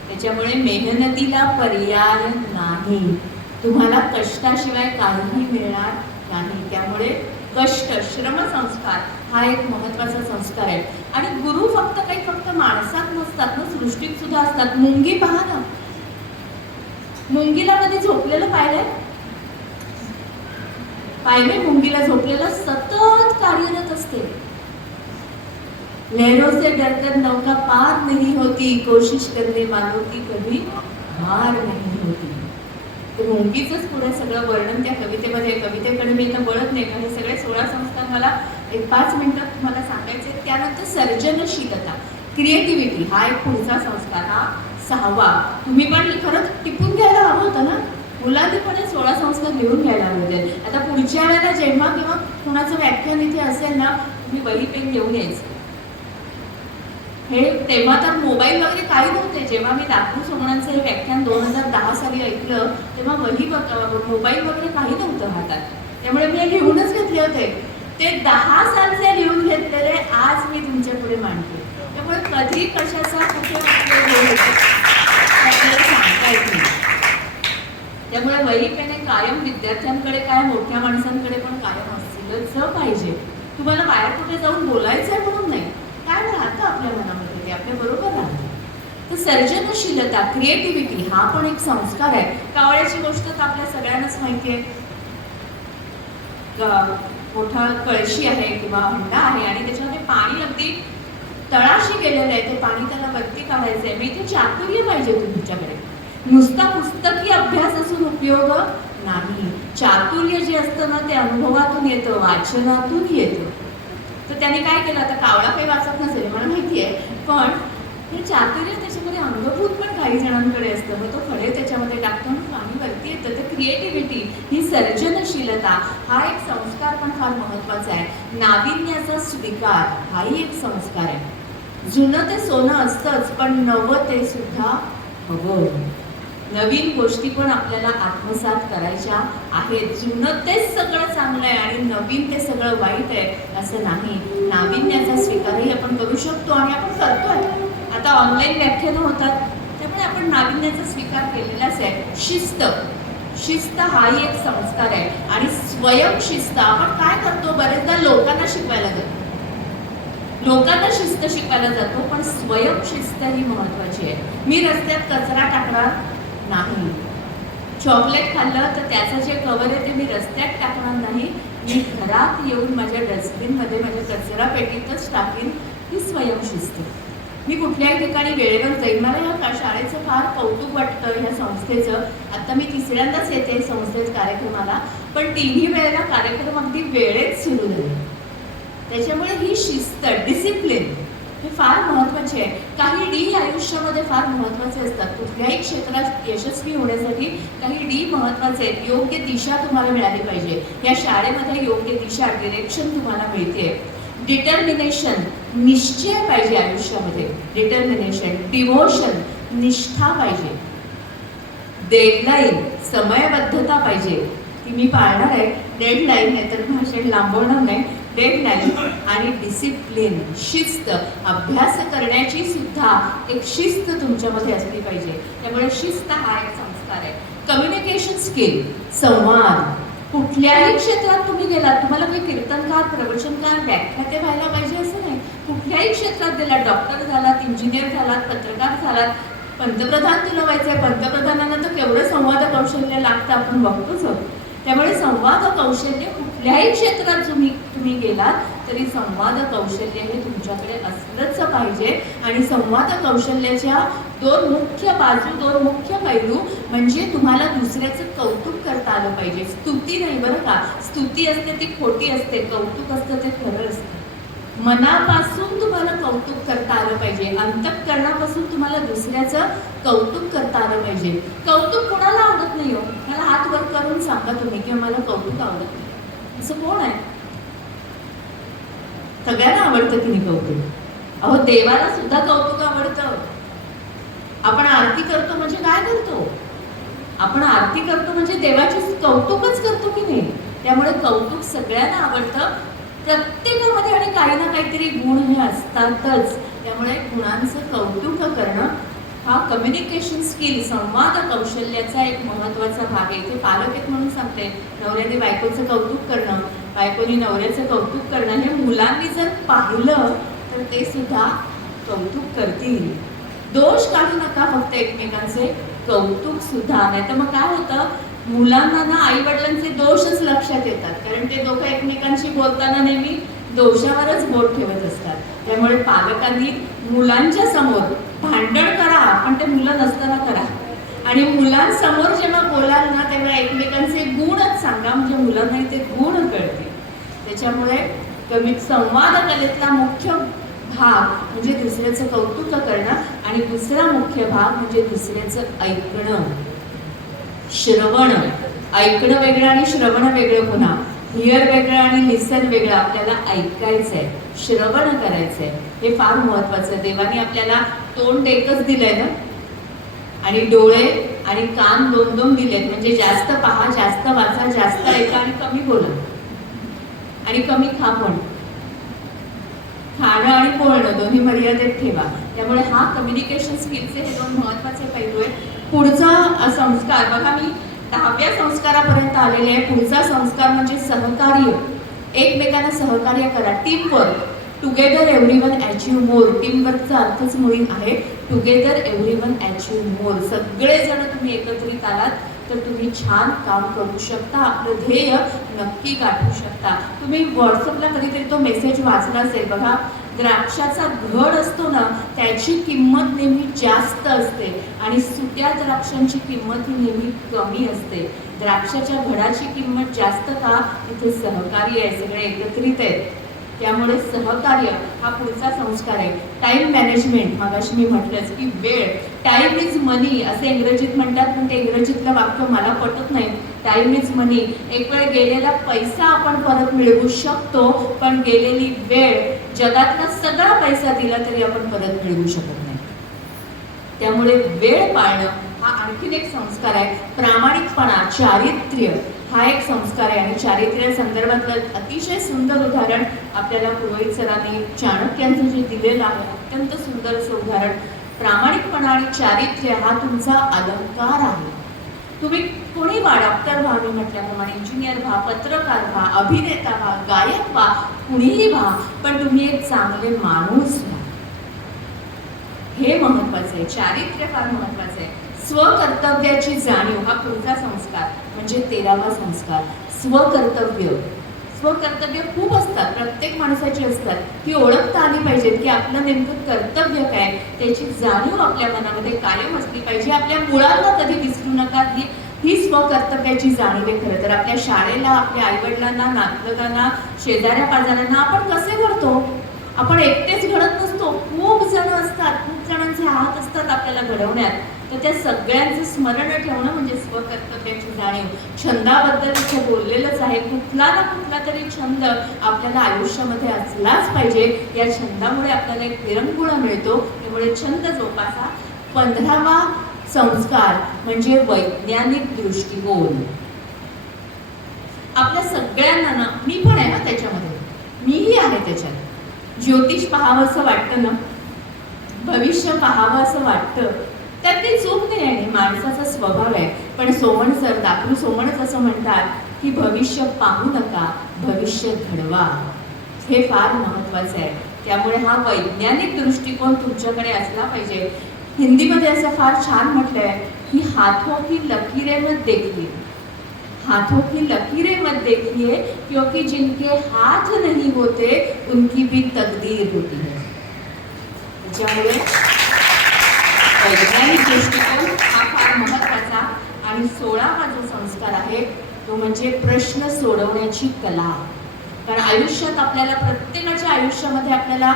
त्याच्यामुळे मेहनतीला पर्याय नाही. तुम्हाला कष्टाशिवाय काहीही मिळणार नाही. त्यामुळे कष्ट, श्रमसंस्कार हा एक महत्त्वाचा संस्कार आहे. आणि गुरु फक्त माणसात नसतात ना, सृष्टीत सुद्धा असतात. मुंगी पहा ना, मुंगीला कधी झोपलेलं पाहिलंय? मुंगीला झोपलेलं सतत कार्यरत असते. लहरों से डरकर नौका पार नहीं होती, कोशिश करने वालों की कभी हार नहीं होती. तर मुंगीचंच पुढे सगळं वर्णन त्या कवितेमध्ये. कवितेकडे मी इथं वळत नाही, कारण हे सगळे 16 संस्कार मला एक 5 मिनिटात तुम्हाला सांगायचे. त्यानंतर सर्जनशीलता, क्रिएटिव्हिटी हा एक पुढचा संस्कार, हा 6वा. तुम्ही पण खरंच टिपून घ्यायला हवं होतं ना. मुलांनी पण 16 संस्कार लिहून घ्यायला हवे होते. आता पुढच्या वेळेला जेव्हा किंवा कुणाचं व्याख्यान इथे असेल ना, तुम्ही वही पेन घेऊन यायचं. हे तेव्हा तर मोबाईल वगैरे काही नव्हते. जेव्हा मी दाखवू सोमणांचं हे व्याख्यान 2010 साली ऐकलं तेव्हा वही मोबाईल वगैरे काही नव्हतं हातात. त्यामुळे मी हे लिहूनच घेतले होते. ते 10 सालचे लिहून घेतलेले आज मी तुमच्या पुढे मांडते. त्यामुळे कधी कशाचा कुठे आपल्याला सांगता येत नाही. त्यामुळे वही पेन कायम विद्यार्थ्यांकडे काय मोठ्या माणसांकडे पण कायम असलंच पाहिजे. तुम्हाला बाहेर कुठे जाऊन बोलायचंय म्हणून नाही, काय राहतं आपल्या मनामध्ये ते आपल्या बरोबर राहतं. तर सर्जनशीलता, क्रिएटिव्हिटी हा पण एक संस्कार आहे. कावळ्याची गोष्ट तर आपल्या सगळ्यांनाच माहिती आहे. मोठा कळशी आहे किंवा हंडा आहे आणि त्याच्यामध्ये पाणी अगदी तळाशी गेलेलं आहे. ते पाणी त्याला वरती काढायचं आहे. मी इथे चातुर्य पाहिजे तुमच्याकडे. नुसता पुस्तकी अभ्यास असून उपयोग नाही. चातुर्य जे असतं ना ते अनुभवातून येतं, वाचनातून येतं. तर त्याने काय केलं, आता कावळा काही वाचत नसेल मला माहिती आहे, पण हे चातुर्य त्याच्यामध्ये अंगभूत पण काही जणांकडे असतं. मग तो खडे त्याच्यामध्ये टाकतो आणि पाणी वरती येतं. तर क्रिएटिव्हिटी ही सर्जनशीलता हा एक संस्कार पण फार महत्त्वाचा आहे. नाविन्याचा स्वीकार हाही एक संस्कार आहे. जुनं ते सोनं असतंच, पण नवं ते सुद्धा हवं. नवीन गोष्टी पण आपल्याला आत्मसात करायच्या आहेत. जुनं तेच सगळं चांगलं आहे आणि नवीन ते सगळं वाईट आहे असं नाही. नाविन्याचा स्वीकारही आपण करू शकतो आणि आपण करतोय. आता ऑनलाईन व्याख्यानं होतात त्यामुळे आपण नाविन्याचा स्वीकार केलेलाच आहे. शिस्त हाही एक संस्कार आहे. आणि स्वयंशिस्त आपण काय करतो, बरेचदा लोकांना शिकवायला जातो, लोकांना शिस्त शिकवायला जातो, पण स्वयंशिस्त ही महत्वाची आहे. मी रस्त्यात कचरा टाकणार नाही. चॉकलेट खाल्लं तर त्याचं जे कवर आहे ते मी रस्त्यात टाकणार नाही. मी घरात येऊन माझ्या डस्टबिनमध्ये माझ्या कचरा पेटीतच टाकीन. ही स्वयंशिस्त. मी कुठल्याही ठिकाणी वेळेवर जाईल. मला या शाळेचं फार कौतुक वाटतं ह्या संस्थेचं. आता मी 3ऱ्यांदाच येते संस्थेत कार्यक्रमाला, पण 3ही वेळेला कार्यक्रम अगदी वेळेत सुरू झाले. त्याच्यामुळे ही शिस्त, डिसिप्लिन हे फार महत्त्वाचे आहे. काही डी आयुष्यामध्ये फार महत्त्वाचे असतात. कुठल्याही क्षेत्रात यशस्वी होण्यासाठी काही डी महत्त्वाचे आहेत. योग्य दिशा तुम्हाला मिळाली पाहिजे. या शाळेमध्ये योग्य दिशा, डिरेक्शन तुम्हाला मिळते. डिटर्मिनेशन, निश्चय पाहिजे आयुष्यामध्ये. डिटर्मिनेशन, डिव्होशन, निष्ठा पाहिजे. डेडलाईन, समयबद्धता पाहिजे, ती मी पाळणार आहे. डेडलाईन नाही तर भाषण लांबवणार नाही. डेडलाईन आणि डिसिप्लिन, शिस्त, अभ्यास करण्याची सुद्धा एक शिस्त तुमच्यामध्ये असली पाहिजे. त्यामुळे शिस्त हा एक संस्कार आहे. कम्युनिकेशन स्किल, संवाद. कुठल्याही क्षेत्रात तुम्ही गेलात, तुम्हाला काही कीर्तनकार, प्रवचनकार, व्याख्याते व्हायला पाहिजे असं नाही. कुठल्याही क्षेत्रात गेलात, डॉक्टर झालात, इंजिनियर झालात, पत्रकार झालात, पंतप्रधान तुला व्हायचंय, पंतप्रधानांना तर केवढं संवाद कौशल्य लागतं आपण बघतोच आहोत. त्यामुळे संवाद कौशल्य कुठल्याही क्षेत्रात तुम्ही गेलात तरी संवाद कौशल्य हे तुमच्याकडे असलंच पाहिजे. आणि संवाद कौशल्याच्या दोन मुख्य बाजू, दोन मुख्य पैलू म्हणजे तुम्हाला दुसऱ्याचं कौतुक करता आलं पाहिजे. स्तुती नाही बरं का, स्तुती असते ती खोटी असते, कौतुक असतं ते खरं असतं. मनापासून तुम्हाला कौतुक करता आलं पाहिजे. अंतःकरणापासून तुम्हाला दुसऱ्याचं कौतुक करता आलं पाहिजे. कौतुक कोणाला आवडत नाही हो? मला हात वर करून सांगा तुम्ही की मला कौतुक आवडत नाही असं कोण आहे? सगळ्यांना आवडतं की नाही कौतुक? अहो देवाला सुद्धा कौतुक आवडतं. आपण आरती करतो म्हणजे काय करतो? आपण आरती करतो म्हणजे देवाची कौतुकच करतो की नाही? त्यामुळे कौतुक सगळ्यांना आवडतं. प्रत्येकामध्ये आणि काही ना काहीतरी गुण हे असतातच. त्यामुळे गुणांचं कौतुक करणं हा कम्युनिकेशन स्किल, संवाद कौशल्याचा एक महत्त्वाचा भाग आहे. इथे पालक आहेत म्हणून सांगते, नवऱ्याने बायकोचं कौतुक करणं, बायकोनी नवऱ्याचं कौतुक करणं हे मुलांनी जर पाहिलं तर ते सुद्धा कौतुक करतील. दोष काढू नका, फक्त एकमेकांचे कौतुक सुद्धा. नाही तर मग काय होतं, मुलांना ना आई वडिलांचे दोषच लक्षात येतात. कारण ते दोघं एकमेकांशी बोलताना नेहमी दोषावरच बोट ठेवत असतात. त्यामुळे पालकांनी मुलांच्या समोर भांडण करा, पण ते मुलं नसताना करा. आणि मुलांसमोर जेव्हा बोलाल ना तेव्हा एकमेकांचे गुणच सांगा, म्हणजे मुलांनाही ते गुण कळतील. त्याच्यामुळे संवाद कलेतला मुख्य भाग म्हणजे दुसऱ्याचं कौतुक करणं आणि दुसरा मुख्य भाग म्हणजे दुसऱ्याचं ऐकणं. श्रवण, ऐकणं वेगळं आणि श्रवण वेगळं. पुन्हा हिअर वेगळं आणि लिसन वेगळं. आपल्याला ऐकायचंय, श्रवण करायचंय, हे फार महत्वाचं. देवाने आपल्याला तोंड एकच दिलंय ना, आणि डोळे आणि कान दोन दोन दिलेत. म्हणजे जास्त पहा, जास्त वाचा, जास्त ऐका आणि कमी बोला आणि कमी खा. पण खाणं आणि बोलणं दोन्ही मर्यादेत ठेवा. त्यामुळे हा कम्युनिकेशन स्किलचे हे दोन महत्वाचे पैलू आहेत. पुढचा संस्कार बघा, मी 10व्या संस्कारापर्यंत आलेले आहे. पुढचा संस्कार म्हणजे सहकार्य. एकमेकांना सहकार्य करा. Teamwork, together everyone achieve more. टीमवर्कचा अर्थच मुळी आहे टुगेदर एव्हरीवन अचीव मोर. सगळेजण तुम्ही एकत्रित आलात तर तुम्ही छान काम करू शकता, आपलं ध्येय नक्की गाठू शकता. तुम्ही व्हॉट्सअपला कधीतरी तो मेसेज वाचला असेल बघा, द्राक्षाचा घड असतो ना त्याची किंमत नेहमी जास्त असते आणि सुक्या द्राक्षांची किंमत ही नेहमी कमी असते. द्राक्षाच्या घडाची किंमत जास्त का? तिथे सहकार्य आहे, सगळे एकत्रित आहेत. त्यामुळे सहकार्य हा पुढचा संस्कार आहे. टाइम मॅनेजमेंट, मगाशी मी म्हटलंच की वेळ, टाइम इज मनी असे इंग्रजीत म्हणतात, पण ते इंग्रजीतलं वाक्य मला पटत नाही. टाइम इज मनी. एक वेळ गेलेला पैसा आपण परत मिळवू शकतो, पण गेलेली वेळ, जगातला सगळा पैसा दिला तरी आपण परत मिळवू शकत नाही. त्यामुळे वेळ पाळणं हा आणखीन एक संस्कार आहे. प्रामाणिकपणा, चारित्र्य हा एक संस्कार आहे. आणि चारित्र्य संदर्भातलं अतिशय सुंदर उदाहरण आपल्याला पुरोहित सरांनी चाणक्यांचं जे दिलेलं आहे, अत्यंत सुंदर असं उदाहरण. प्रामाणिकपणा आणि चारित्र्य हा तुमचा अलंकार आहे. तुम्ही कोणी व्हा, डॉक्टर व्हा, मी म्हटल्याप्रमाणे इंजिनियर व्हा, पत्रकार व्हा, अभिनेता व्हा, गायक व्हा, कुणीही व्हा, पण तुम्ही एक चांगले माणूस व्हा. हे महत्वाचं आहे. चारित्र्य फार महत्वाचं आहे. स्वकर्तव्याची जाणीव हा पुढचा संस्कार म्हणजे 13वा संस्कार. स्वकर्तव्य. स्वकर्तव्य खूप असतात, प्रत्येक माणसाची असतात. ती ओळखता आली पाहिजेत की आपलं नेमकं कर्तव्य काय, त्याची जाणीव आपल्या मनामध्ये कायम असली पाहिजे. आपल्या मुळांना कधी विसरू नका. ही ही स्वकर्तव्याची जाणीव आहे खरं तर. आपल्या शाळेला, आपल्या आईवडिलांना, नातलगांना, शेजाऱ्या पाजाऱ्यांना आपण कसे घडतो? आपण एकटेच घडत नसतो, खूप जण असतात, खूप जणांचे हात असतात आपल्याला घडवण्यात. तर त्या सगळ्यांचं स्मरण ठेवणं म्हणजे स्वकर्तव्याची जाणीव. छंदाबद्दल इथे बोललेलंच आहे. कुठला ना कुठला तरी छंद आपल्याला आयुष्यामध्ये असलाच पाहिजे. या छंदामुळे आपल्याला एक विरंगुळा मिळतो. त्यामुळे छंद जोपासा. 15वा संस्कार म्हणजे वैज्ञानिक दृष्टिकोन. आपल्या सगळ्यांना ना, मी पण आहे ना त्याच्यामध्ये, मीही आहे त्याच्यात. ज्योतिष पाहावं असं वाटतं ना, भविष्य पाहावं असं वाटतं, त्यात काही चूक नाही आहे, माणसाचा स्वभाव आहे. पण सोमण सर, दाखलू सोमणच असं म्हणतात की भविष्य पाहू नका, भविष्य घडवा. हे फार महत्वाचं आहे. त्यामुळे हा वैज्ञानिक दृष्टिकोन तुमच्याकडे असला पाहिजे. हिंदीमध्ये असं फार छान म्हटलंय की हाथों की लकीरें मत देखिए, हाथों की लकीरें मत देखिए, क्योंकि जिनके हाथ नहीं होते उनकी भी तकदीर होती है. त्यामुळे वैज्ञानिक दृष्टिकोन हा फार महत्वाचा. आणि 16वा जो संस्कार आहे तो म्हणजे प्रश्न सोडवण्याची कला. कारण आयुष्यात आपल्याला, प्रत्येकाच्या आयुष्यामध्ये आपल्याला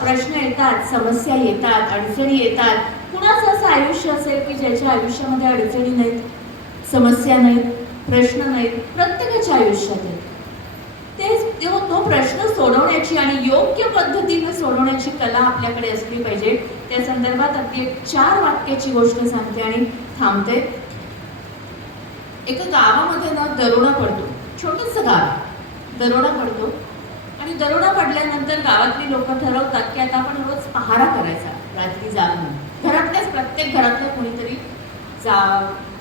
प्रश्न येतात, समस्या येतात, अडचणी येतात. कुणाचं असं आयुष्य असेल की ज्याच्या आयुष्यामध्ये अडचणी नाहीत, समस्या नाहीत, प्रश्न नाहीत? प्रत्येकाच्या आयुष्यात आहे. तो प्रश्न सोडवण्याची आणि योग्य पद्धतीने सोडवण्याची कला आपल्याकडे असली पाहिजे. त्या संदर्भात अगदी 4 वाक्याची गोष्ट सांगते आणि थांबते. एका गावामध्ये ना दरोडा पडतो. छोटंसं गाव, दरोडा पडतो. आणि दरोडा पडल्यानंतर गावातली लोक ठरवतात की आता आपण रोज पहारा करायचा, रात्री जागून. घरातल्याच, प्रत्येक घरातल्या कोणीतरी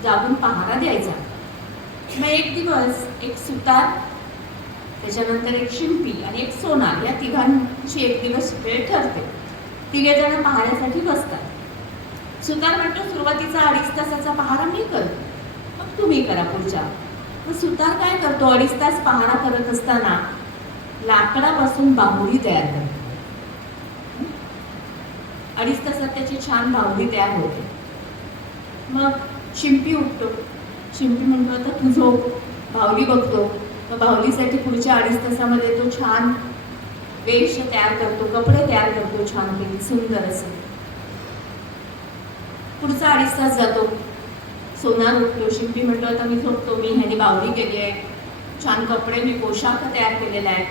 जागून पहारा द्यायचा. मग एक दिवस एक सुतार, त्याच्यानंतर एक शिंपी आणि एक सोनार, या तिघांची एक दिवस वेळ ठरते. 3 जण पहाऱ्यासाठी बसतात. सुतार म्हणतो सुरुवातीचा 2.5 तासाचा पहारा मी करतो, मग तुम्ही करा पुढच्या. मग सुतार काय करतो, 2.5 तास पहारा करत असताना लाकडापासून बाहुली तयार करतो. 2.5 तासात त्याची छान बाहुली तयार होते. मग शिंपी उठतो. शिंपी म्हणतो आता तू झोप, बाहुली बघतो. मग बाहुलीसाठी पुढच्या 2.5 तासामध्ये तो छान वेश तयार करतो, कपडे तयार करतो छान सुंदर असं. पुढचा 2.5 तास जातो. सोनार उठतो. शिंपी म्हणतो आता मी झोपतो, मी ह्याने बाहुली केली आहे, छान कपडे, मी पोशाख तयार केलेला आहे.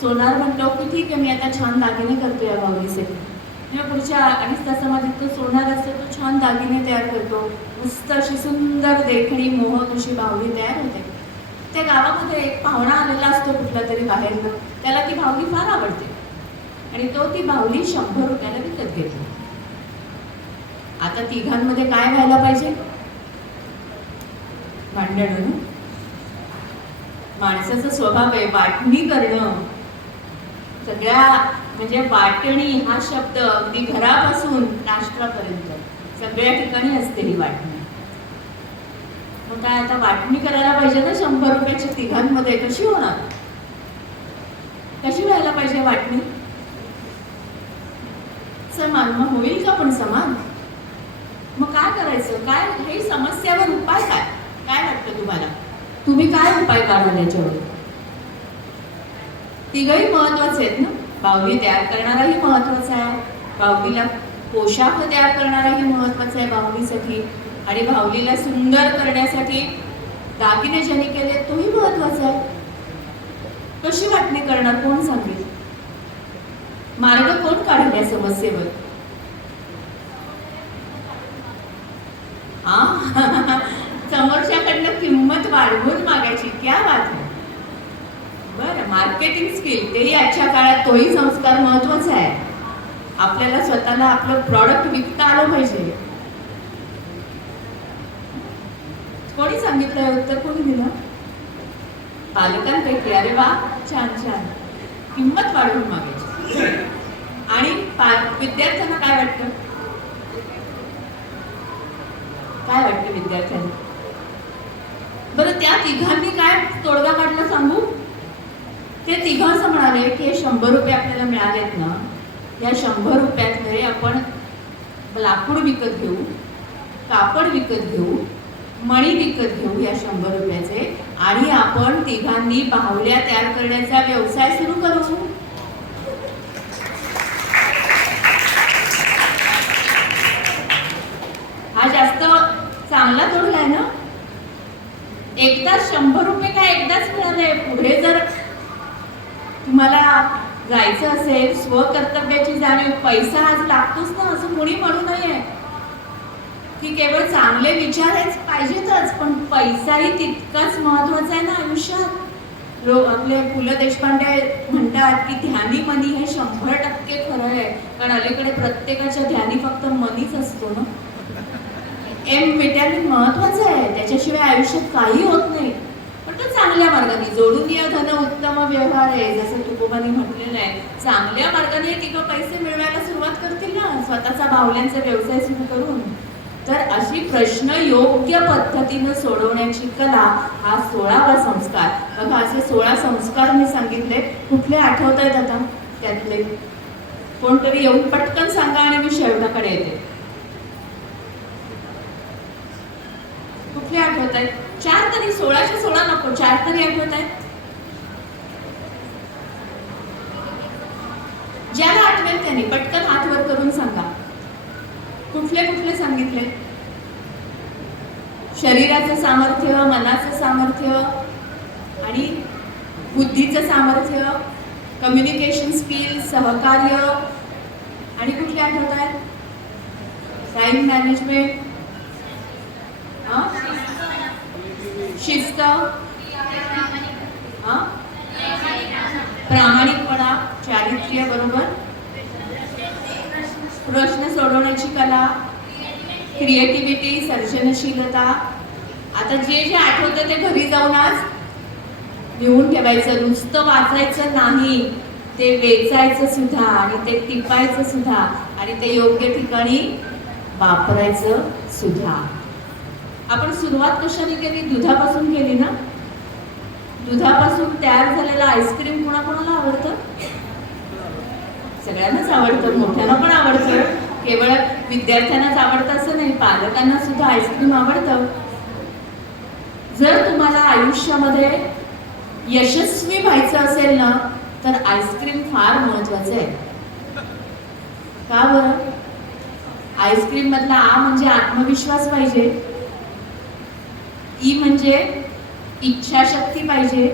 सोनार म्हणतो की ठीक आहे, मी आता छान दागिने करतो या बाहुलीसाठी. किंवा पुढच्या 2.5 तासामध्ये तो सोनार असतो, तो छान दागिने तयार करतो. मस्त अशी सुंदर देखणी मोहक अशी बाहुली तयार होते. त्या गावामध्ये एक पाहुणा आलेला असतो कुठला तरी बाहेरनं, त्याला ती बाहुली फार आवडते आणि तो ती बाहुली 100 रुपयाला विकत घेतो. आता तिघांमध्ये काय व्हायला पाहिजे? भांडण. माणसाचा स्वभाव आहे वाटणी करणं. सगळ्या म्हणजे वाटणी हा शब्द अगदी घरापासून राष्ट्रापर्यंत सगळ्या ठिकाणी असते ही वाटणी. मग काय आता वाटणी करायला पाहिजे ना 100 रुपयाच्या तिघांमध्ये. कशी होणार? कशी व्हायला पाहिजे वाटणी? समान. मग होईल का पण समान? मग काय करायचं? काय हे समस्यावर उपाय काय? काय वाटतं तुम्हाला? तुम्ही काय उपाय काढाल याच्यावर? तिघही महत्वाचे आहेत ना. बाहुली तयार करणाराही महत्वाचा आहे, बाहुलीला पोशाख तयार करणाराही महत्वाचा आहे बाहुलीसाठी, आणि बाहुलीला सुंदर करण्यासाठी दागिने ज्यांनी केले तोही महत्वाचा आहे. कशी वाटणी करणार? कोण सांगेल? मार्ग कोण काढेल या समस्येवर? समोरच्याकडनं किंमत वाढवून मागायची. क्या बात आहे. बरं, मार्केटिंग स्किल तेही आजच्या काळात तोही संस्कार महत्वाचा आहे. आपल्याला स्वतःला आपलं प्रॉडक्ट विकता आलं पाहिजे. कोणी सांगितलं? उत्तर कोणी दिलं? पालकांपैकी. अरे वा, छान छान. किंमत वाढवून मागायची. आणि विद्यार्थ्यांना काय वाटतं? काय वाटतं विद्यार्थ्यांना? बरं, त्या तिघांनी काय तोडगा काढला सांगू? ते तिघं असं म्हणाले की 100 रुपये आपल्याला मिळालेत ना, या 100 रुपयातले आपण लाकूड विकत घेऊ, कापड विकत घेऊ मणी विकत घेऊ या 100 रुपयाचे आणि आपण तिघांनी बाहुल्या तयार करण्याचा व्यवसाय सुरू करू. हा जास्त चांगला तोडलाय ना. एकदाच 100 रुपये काय एकदाच मिळाले. पुढे जर तुम्हाला जायचं असेल, स्वकर्तव्याची जाणीव, पैसा आज लागतोच ना, असं कोणी म्हणू नये की केवळ चांगले विचारच पाहिजेतच, पण पैसाही तितकाच महत्वाचा आहे ना आयुष्यात. आपले पु ल देशपांडे म्हणतात की ध्यानी मनी हे 100% खरं आहे. कारण अलीकडे प्रत्येकाच्या ध्यानी फक्त मनीच असतो ना. एम विटॅमिन महत्वाचं आहे, त्याच्याशिवाय आयुष्यात काही होत नाही. पण तो चांगल्या मार्गाने, जोडून या धन उत्तम व्यवहार आहे, जसं तुकोबांनी म्हटलेलं आहे. चांगल्या मार्गाने तिघं पैसे मिळवायला सुरुवात करतील ना, स्वतःचा बाहुल्यांचा व्यवसाय सुरू करून. तर अशी प्रश्न योग्य पद्धतीनं सोडवण्याची कला हा 16वा संस्कार. बघा, असे 16 संस्कार मी सांगितले. कुठले आठवत आहेत आता त्यातले? कोणतरी येऊन पटकन सांगा आणि मी शेवटाकडे येते. कुठले आठवत आहेत? 4 तरी, 16च्या 16 नको, 4 तरी आठवत आहेत? ज्याला आठवेल त्यांनी पटकन हात वर करून सांगा. कुठले कुठले सांगितले? शरीराचं सामर्थ्य, मनाचं सामर्थ्य आणि बुद्धीचं सामर्थ्य, कम्युनिकेशन स्किल, सहकार्य, आणि कुठले आठवत आहेत? टाइम मॅनेजमेंट, शिस्त, प्रामाणिकपणा, चारित्र्य, बरोबर, प्रश्न सोडवण्याची कला, क्रिएटिव्हिटी, सर्जनशीलता. आता जे जे आठवतं ते घरी जाऊन आज लिहून ठेवायचं. नुसतं वाचायचं नाही, ते वेचायचं सुद्धा आणि ते टिपायचं सुद्धा आणि ते योग्य ठिकाणी वापरायचं सुद्धा. आपण सुरुवात कशाने केली? दुधापासून केली ना. दुधापासून तयार झालेलं आईस्क्रीम कोणाकोणाला आवडतं? सगळ्यांनाच आवडतं, मोठ्यांना पण आवडतं. केवळ विद्यार्थ्यांनाच आवडतं असं नाही, पालकांना सुद्धा आईस्क्रीम आवडतं. जर तुम्हाला आयुष्यामध्ये यशस्वी व्हायचं असेल ना, तर आईस्क्रीम फार महत्वाचं आहे. का बरं? आईस्क्रीम मधला आ म्हणजे आत्मविश्वास पाहिजे, ई म्हणजे इच्छाशक्ती पाहिजे,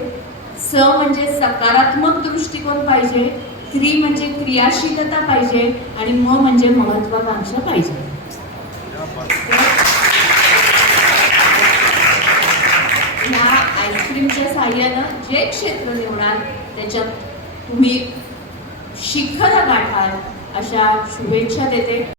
स म्हणजे सकारात्मक दृष्टिकोन पाहिजे, क्री म्हणजे क्रियाशीलता पाहिजे आणि म म्हणजे महत्वाकांक्षा पाहिजे. ह्या आईस्क्रीमच्या साहाय्यानं जे क्षेत्र निवडाल त्याच्यात तुम्ही शिखर गाठाल अशा शुभेच्छा देते.